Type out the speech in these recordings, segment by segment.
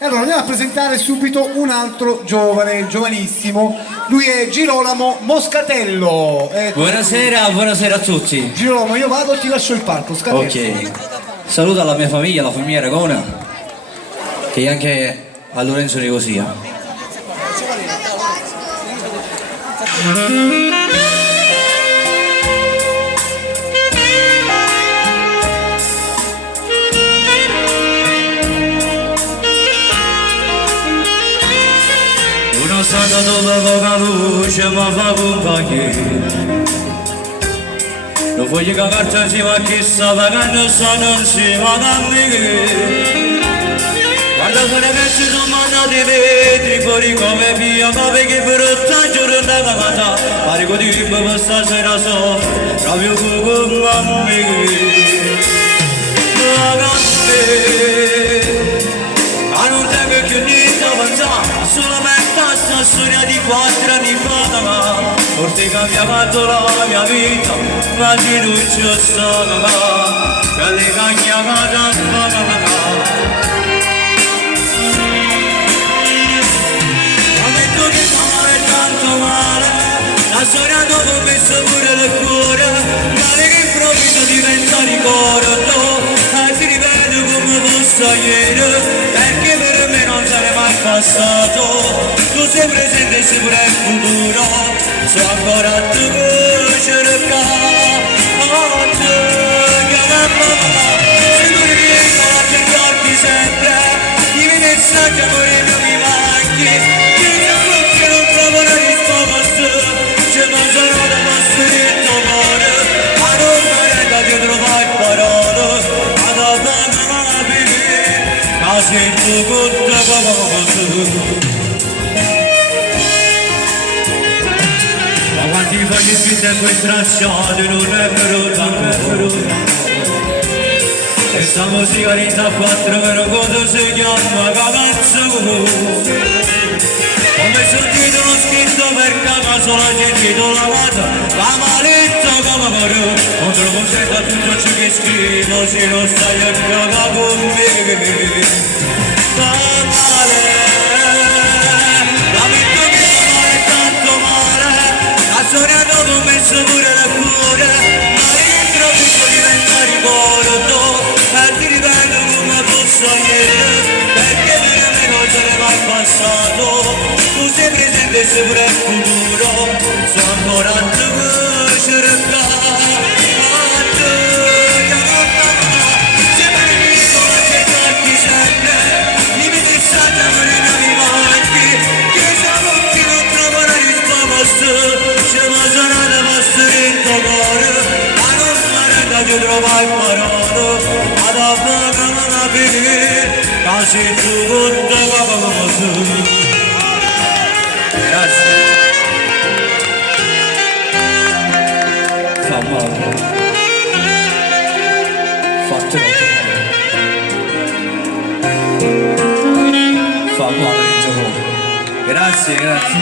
E allora andiamo a presentare subito un altro giovane, giovanissimo. Lui è Girolamo Moscatello. Buonasera, buonasera a tutti. Girolamo, io vado e ti lascio il palco. Ok. Saluto alla mia famiglia, la famiglia Aragona, che anche a Lorenzo Nicosia. Uno santo dove poca luce ma fa compagnia. Non voglio cagarci ma chissà pagando sta non si va da me. Quando sono messi sono mandati vetri fuori come via, ma perché brutta giornata mata, pare che ti per stasera so, proprio come me. Ma non tengo più niente a pensare, solamente a sta storia di 4 anni fa, ma forse cambiato la mia vita, ma se non c'è stata, che le cambiata fa. La storia dopo ho messo pure il cuore, male che improvviso diventa ricordo, e ti ripeto come fosse ieri, perché per me non sarei mai passato, tu sei presente e sei pure il futuro, sono ancora a te che cerca, a te che mamma, se tu riesci a cercarti sempre, i miei messaggi amore mio mi manchi, sento tutta ma quanti fogli scritti e poi stracciati non è vero e sta musica rinta a 4 vero cosa si chiama cavalzo come sentito l'ho scritto per caso la gente l'ho lavata la maletta come moro contro consenta tutto ciò che scrivo se non stai a casa con me sta male la vita che sta male tanto male la storia dopo ho messo pure la cuore ma all'improvviso diventa ricordo e ti ripeto come posso ieri perché per me non se ne è mai passato tu sei presente e sei pure il futuro sono ancora a te che cerca a te che mamma sempre riesco a cercarti sempre i miei messaggi amore mi manchi che siamo qui non trovo la risposta se mi sarà da passare il tuo cuore ma non sarà che trovai imparato ad avvocare la vita quasi tutto come grazie. Fa male. Fa troppo male. Fa male di gioco. Grazie, grazie.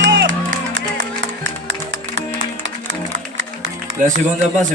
La seconda base